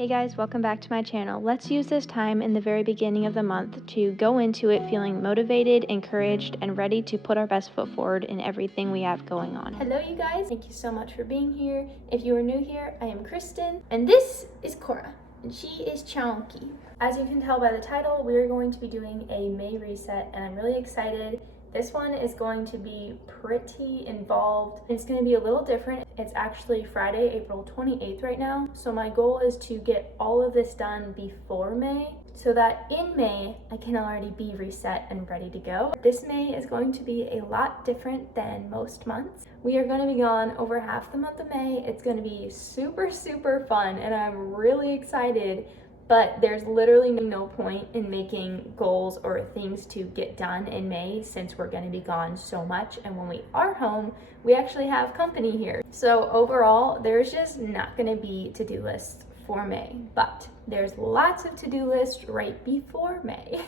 Hey guys, welcome back to my channel. Let's use this time in the very beginning of the month to go into it feeling motivated, encouraged, and ready to put our best foot forward in everything we have going on. Hello you guys, thank you so much for being here. If you are new here, I am Kristen, and this is Cora, and she is Chonky. As you can tell by the title, we are going to be doing a May reset, and I'm really excited. This one is going to be pretty involved. It's going to be a little different. It's actually Friday, April 28th right now. So my goal is to get all of this done before May so that in May, I can already be reset and ready to go. This May is going to be a lot different than most months. We are going to be gone over half the month of May. It's going to be super, super fun, and I'm really excited. But there's literally no point in making goals or things to get done in May since we're going to be gone so much. And when we are home, we actually have company here. So overall, there's just not going to be to-do lists for May. But there's lots of to-do lists right before May.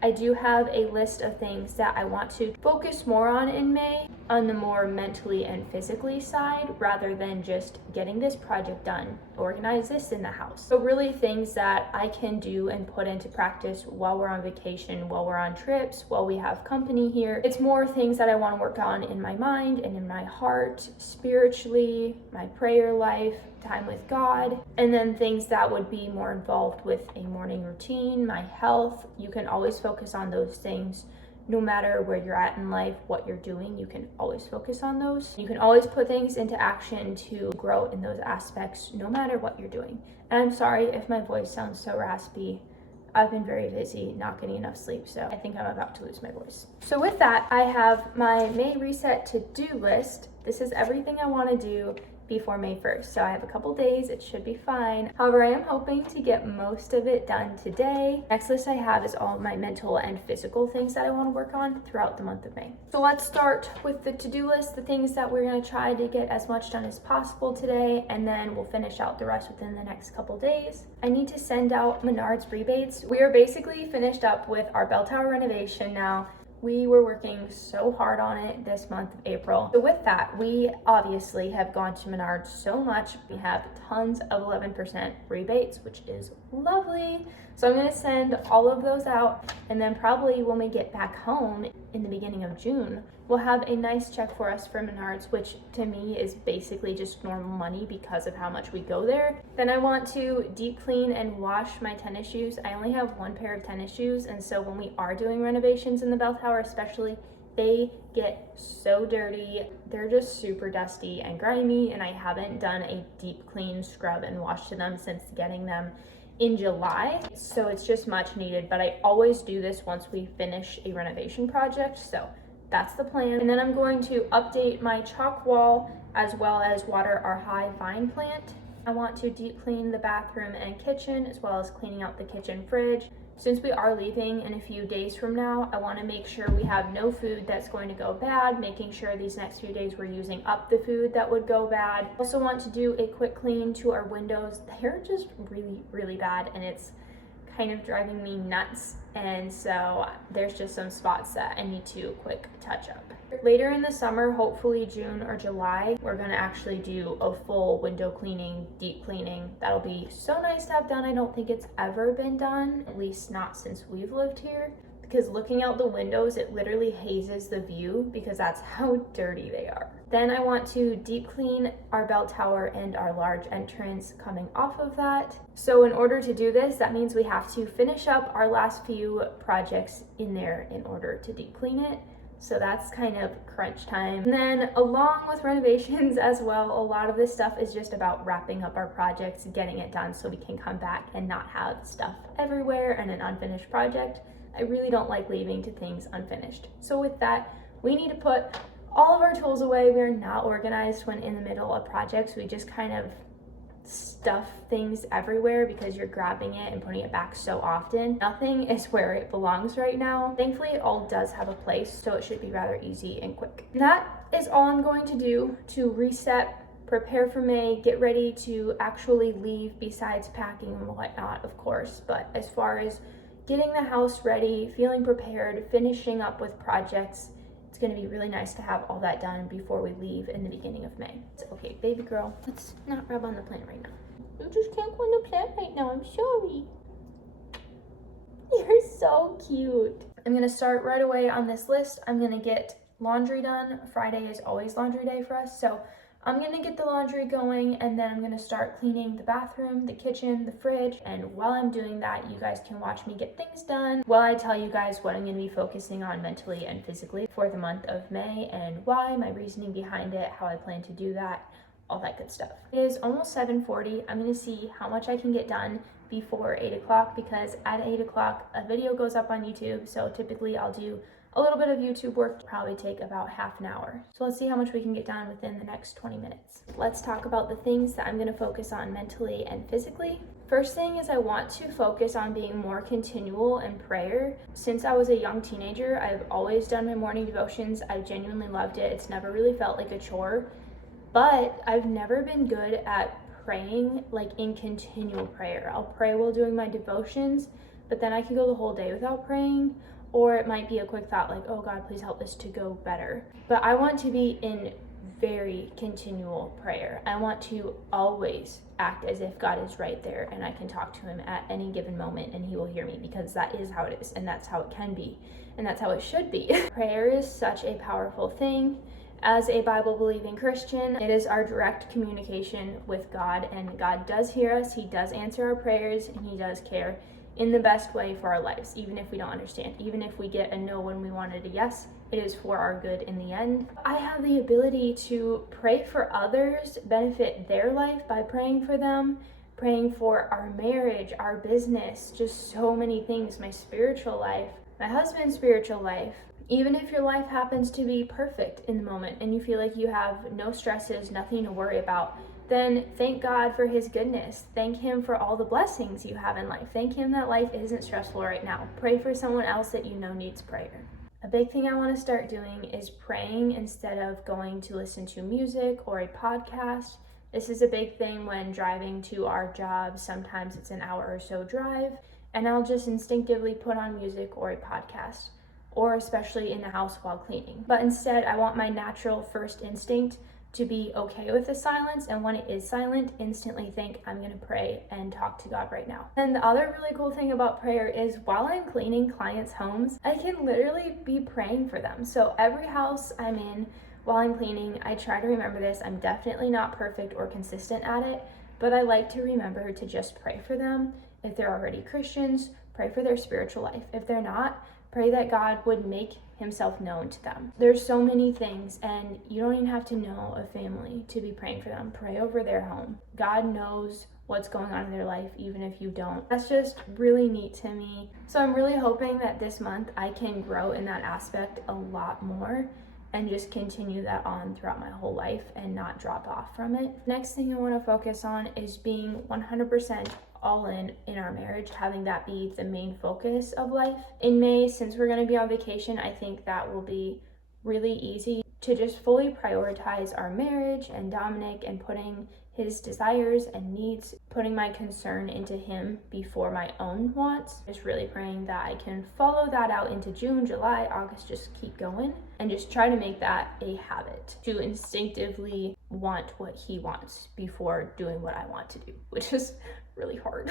I do have a list of things that I want to focus more on in May on the more mentally and physically side rather than just getting this project done, organize this in the house. So really things that I can do and put into practice while we're on vacation, while we're on trips, while we have company here. It's more things that I want to work on in my mind and in my heart, spiritually, my prayer life, time with God, and then things that would be more involved with a morning routine, my health. You can always focus on those things no matter where you're at in life, what you're doing. You can always focus on those. You can always put things into action to grow in those aspects no matter what you're doing. And I'm sorry if my voice sounds so raspy. I've been very busy, not getting enough sleep, so I think I'm about to lose my voice. So with that, I have my May reset to-do list. This is everything I want to do before May 1st. So I have a couple days, it should be fine. However, I am hoping to get most of it done today. Next list I have is all of my mental and physical things that I want to work on throughout the month of May. So let's start with the to-do list, the things that we're going to try to get as much done as possible today, and then we'll finish out the rest within the next couple days. I need to send out Menards rebates. We are basically finished up with our bell tower renovation now. We were working so hard on it this month of April. So with that, we obviously have gone to Menards so much. We have tons of 11% rebates, which is lovely. So I'm gonna send all of those out, and then probably when we get back home in the beginning of June, we'll have a nice check for us for Menards, which to me is basically just normal money because of how much we go there. Then I want to deep clean and wash my tennis shoes. I only have one pair of tennis shoes, and so when we are doing renovations in the bell tower especially, they get so dirty. They're just super dusty and grimy, and I haven't done a deep clean, scrub, and wash to them since getting them in July, so it's just much needed. But I always do this once we finish a renovation project, so that's the plan. And then I'm going to update my chalk wall as well as water our high vine plant. I want to deep clean the bathroom and kitchen as well as cleaning out the kitchen fridge. Since we are leaving in a few days from now, I want to make sure we have no food that's going to go bad, making sure these next few days we're using up the food that would go bad. I also want to do a quick clean to our windows. They're just really, really bad, and it's kind of driving me nuts, and so there's just some spots that I need to quick touch up. Later in the summer, hopefully June or July, we're gonna actually do a full window cleaning, deep cleaning. That'll be so nice to have done. I don't think it's ever been done, at least not since we've lived here, because looking out the windows, it literally hazes the view because that's how dirty they are. Then I want to deep clean our bell tower and our large entrance coming off of that. So in order to do this, that means we have to finish up our last few projects in there in order to deep clean it. So that's kind of crunch time. And then along with renovations as well, a lot of this stuff is just about wrapping up our projects, getting it done so we can come back and not have stuff everywhere and an unfinished project. I really don't like leaving to things unfinished. So with that, we need to put all of our tools away. We're not organized when in the middle of projects. We just kind of stuff things everywhere because you're grabbing it and putting it back so often. Nothing is where it belongs right now. Thankfully, it all does have a place, so it should be rather easy and quick. And that is all I'm going to do to reset, prepare for May, get ready to actually leave, besides packing and whatnot, of course. But as far as getting the house ready, feeling prepared, finishing up with projects, it's going to be really nice to have all that done before we leave in the beginning of May. Okay, baby girl, let's not rub on the plant right now. You just can't go on the plant right cute. I'm gonna start right away on this list. I'm gonna get laundry done. Friday is always laundry day for us, so I'm gonna get the laundry going, and then I'm gonna start cleaning the bathroom, the kitchen, the fridge, and while I'm doing that, you guys can watch me get things done while I tell you guys what I'm gonna be focusing on mentally and physically for the month of May, and why, my reasoning behind it, how I plan to do that, all that good stuff. It is almost 7:40. I'm gonna see how much I can get done before 8 o'clock, because at 8 o'clock a video goes up on YouTube, so typically I'll do a little bit of YouTube work, probably take about half an hour. So let's see how much we can get done within the next 20 minutes. Let's talk about the things that I'm going to focus on mentally and physically. First thing is I want to focus on being more continual in prayer. Since I was a young teenager, I've always done my morning devotions. I've genuinely loved it. It's never really felt like a chore, but I've never been good at praying like in continual prayer. I'll pray while doing my devotions, but then I can go the whole day without praying. Or it might be a quick thought like, oh God, please help this to go better. But I want to be in very continual prayer. I want to always act as if God is right there and I can talk to him at any given moment and he will hear me, because that is how it is, and that's how it can be, and that's how it should be. Prayer is such a powerful thing. As a Bible-believing Christian, it is our direct communication with God, and God does hear us, he does answer our prayers, and he does care in the best way for our lives, even if we don't understand. Even if we get a no when we wanted a yes, it is for our good in the end. I have the ability to pray for others, benefit their life by praying for them, praying for our marriage, our business, just so many things, my spiritual life, my husband's spiritual life. Even if your life happens to be perfect in the moment and you feel like you have no stresses, nothing to worry about, then thank God for his goodness. Thank him for all the blessings you have in life. Thank him that life isn't stressful right now. Pray for someone else that you know needs prayer. A big thing I want to start doing is praying instead of going to listen to music or a podcast. This is a big thing when driving to our jobs. Sometimes it's an hour or so drive, and I'll just instinctively put on music or a podcast, or especially in the house while cleaning. But instead, I want my natural first instinct to be okay with the silence, and when it is silent, instantly think, I'm gonna pray and talk to God right now. And the other really cool thing about prayer is while I'm cleaning clients' homes, I can literally be praying for them. So every house I'm in while I'm cleaning, I try to remember this. I'm definitely not perfect or consistent at it, but I like to remember to just pray for them. If they're already Christians, pray for their spiritual life. If they're not, pray that God would make himself known to them. There's so many things, and you don't even have to know a family to be praying for them. Pray over their home. God knows what's going on in their life, even if you don't. That's just really neat to me. So I'm really hoping that this month I can grow in that aspect a lot more and just continue that on throughout my whole life and not drop off from it. Next thing I want to focus on is being 100% all in our marriage, having that be the main focus of life. In May, since we're going to be on vacation, I think that will be really easy to just fully prioritize our marriage and Dominic and putting his desires and needs, putting my concern into him before my own wants. Just really praying that I can follow that out into June, July, August, just keep going and just try to make that a habit to instinctively want what he wants before doing what I want to do, which is really hard.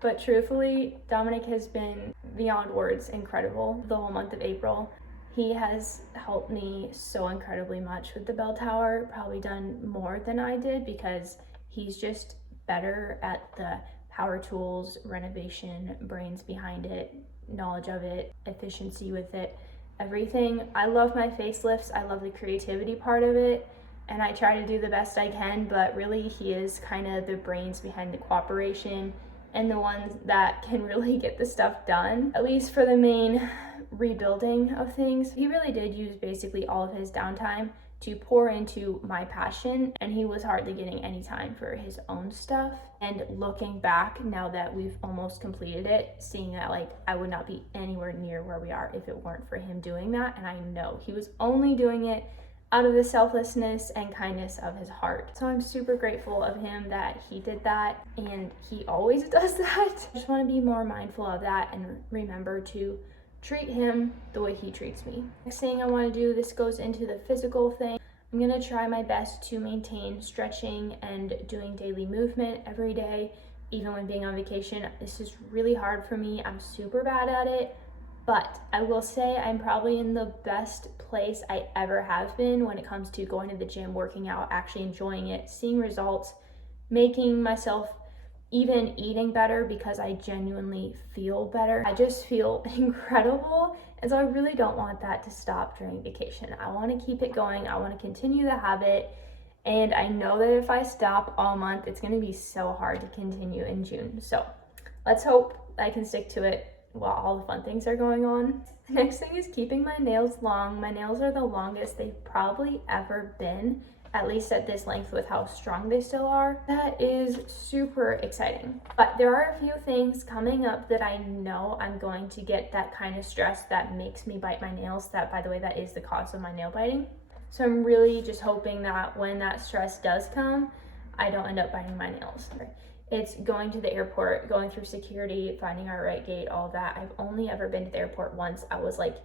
But truthfully, Dominic has been beyond words incredible the whole month of April. He has helped me so incredibly much with the bell tower, probably done more than I did, because he's just better at the power tools, renovation, brains behind it, knowledge of it, efficiency with it, everything. I love my facelifts. I love the creativity part of it, and I try to do the best I can, but really he is kind of the brains behind the cooperation and the ones that can really get the stuff done, at least for the main rebuilding of things. He really did use basically all of his downtime to pour into my passion, and he was hardly getting any time for his own stuff. And looking back, now that we've almost completed it, seeing that like I would not be anywhere near where we are if it weren't for him doing that, and I know he was only doing it out of the selflessness and kindness of his heart. So I'm super grateful of him that he did that, and he always does that. I just want to be more mindful of that and remember to treat him the way he treats me. Next thing I want to do, this goes into the physical thing. I'm going to try my best to maintain stretching and doing daily movement every day, even when being on vacation. This is really hard for me. I'm super bad at it, But I will say I'm probably in the best place I ever have been when it comes to going to the gym, working out, actually enjoying it, seeing results, making myself even eating better because I genuinely feel better. I just feel incredible. And so I really don't want that to stop during vacation. I want to keep it going. I want to continue the habit. And I know that if I stop all month, it's going to be so hard to continue in June. So let's hope I can stick to it while all the fun things are going on. The next thing is keeping my nails long. My nails are the longest they've probably ever been, at least at this length with how strong they still are. That is super exciting. But there are a few things coming up that I know I'm going to get that kind of stress that makes me bite my nails. That, by the way, that is the cause of my nail biting. So I'm really just hoping that when that stress does come, I don't end up biting my nails. It's going to the airport, going through security, finding our right gate, all that. I've only ever been to the airport once. I was like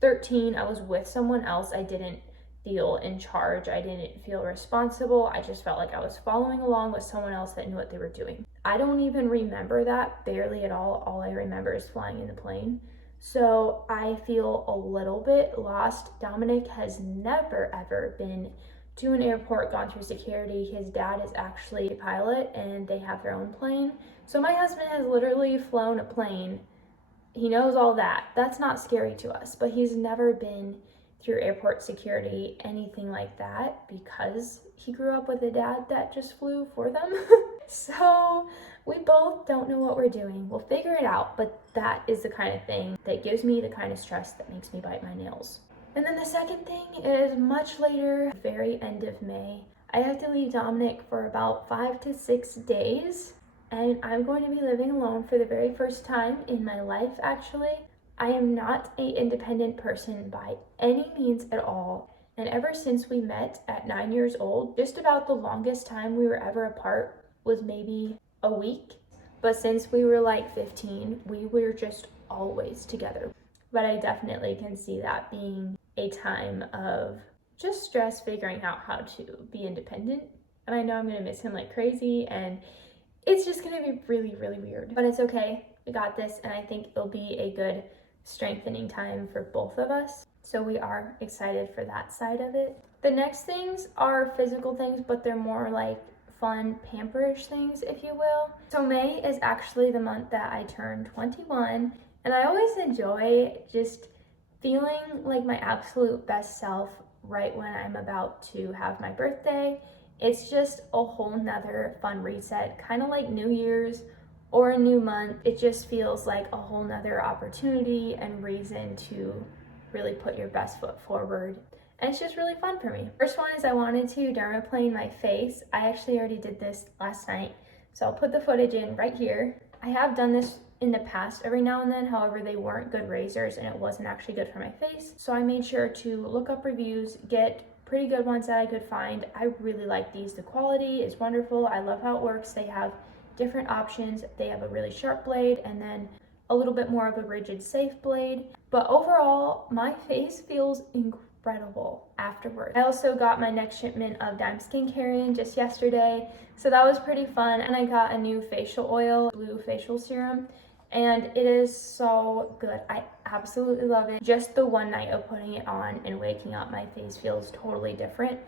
13. I was with someone else. I didn't feel in charge. I didn't feel responsible. I just felt like I was following along with someone else that knew what they were doing. I don't even remember that, barely at all. All I remember is flying in the plane. So I feel a little bit lost. Dominic has never ever been to an airport, gone through security. His dad is actually a pilot and they have their own plane. So my husband has literally flown a plane. He knows all that. That's not scary to us, but he's never been through airport security, anything like that, because he grew up with a dad that just flew for them. So we both don't know what we're doing. We'll figure it out, but that is the kind of thing that gives me the kind of stress that makes me bite my nails. And then the second thing is much later, very end of May. I have to leave Dominic for about 5 to 6 days, and I'm going to be living alone for the very first time in my life, actually. I am not an independent person by any means at all. And ever since we met at 9 years old, just about the longest time we were ever apart was maybe a week. But since we were like 15, we were just always together. But I definitely can see that being a time of just stress figuring out how to be independent. And I know I'm gonna miss him like crazy, and it's just gonna be really, really weird. But it's okay, we got this, and I think it'll be a good strengthening time for both of us. So we are excited for that side of it. The next things are physical things, but they're more like fun pamperish things, if you will. So May is actually the month that I turned 21, and I always enjoy just feeling like my absolute best self right when I'm about to have my birthday. It's just a whole nother fun reset, kind of like New Year's or a new month. It just feels like a whole nother opportunity and reason to really put your best foot forward. And it's just really fun for me. First one is I wanted to dermaplane my face. I actually already did this last night, so I'll put the footage in right here. I have done this in the past every now and then, however they weren't good razors and it wasn't actually good for my face. So I made sure to look up reviews, get pretty good ones that I could find. I really like these. The quality is wonderful. I love how it works. They have different options. They have a really sharp blade and then a little bit more of a rigid safe blade. But overall, my face feels incredible afterward. I also got my next shipment of Dime skincare in just yesterday, so that was pretty fun. And I got a new facial oil, blue facial serum, and it is so good. I absolutely love it. Just the one night of putting it on and waking up, my face feels totally different,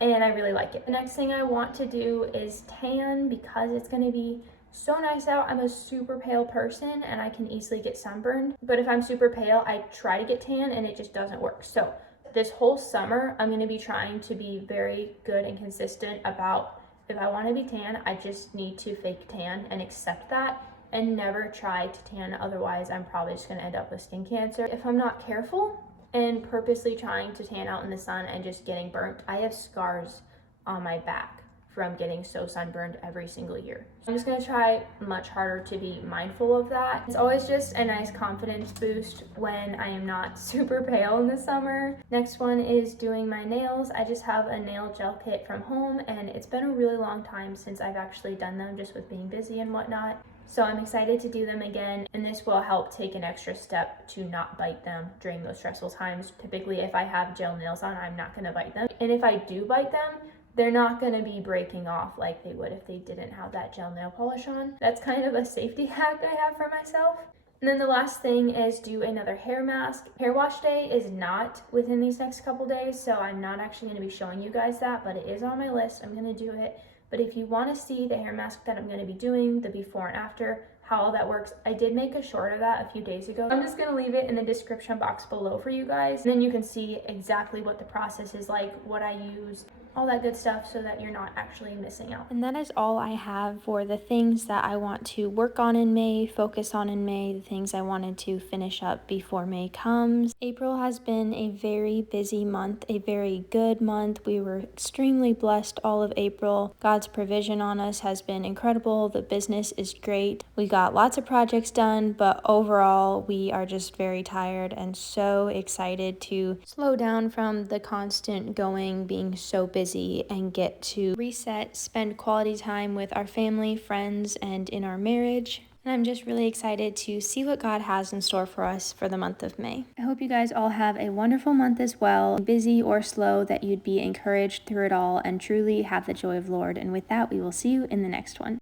and I really like it. The next thing I want to do is tan because it's gonna be so nice out. I'm a super pale person and I can easily get sunburned, but if I'm super pale, I try to get tan and it just doesn't work. So this whole summer, I'm gonna be trying to be very good and consistent about if I wanna be tan, I just need to fake tan and accept that and never try to tan. Otherwise, I'm probably just gonna end up with skin cancer. If I'm not careful and purposely trying to tan out in the sun and just getting burnt, I have scars on my back from getting so sunburned every single year. I'm just gonna try much harder to be mindful of that. It's always just a nice confidence boost when I am not super pale in the summer. Next one is doing my nails. I just have a nail gel kit from home and it's been a really long time since I've actually done them, just with being busy and whatnot. So I'm excited to do them again, and this will help take an extra step to not bite them during those stressful times. Typically, if I have gel nails on, I'm not gonna bite them. And if I do bite them, they're not gonna be breaking off like they would if they didn't have that gel nail polish on. That's kind of a safety hack I have for myself. And then the last thing is do another hair mask. Hair wash day is not within these next couple days, so I'm not actually going to be showing you guys that, but it is on my list. I'm going to do it. But if you want to see the hair mask that I'm going to be doing, the before and after, how all that works, I did make a short of that a few days ago. I'm just going to leave it in the description box below for you guys. And then you can see exactly what the process is like, what I use, all that good stuff, so that you're not actually missing out. And that is all I have for the things that I want to work on in May, focus on in May, the things I wanted to finish up before May comes. April has been a very busy month, a very good month. We were extremely blessed all of April. God's provision on us has been incredible. The business is great. We got lots of projects done, but overall we are just very tired and so excited to slow down from the constant going, being so busy, and get to reset, spend quality time with our family, friends, and in our marriage. And I'm just really excited to see what God has in store for us for the month of May. I hope you guys all have a wonderful month as well, busy or slow, that you'd be encouraged through it all and truly have the joy of the Lord. And with that, we will see you in the next one.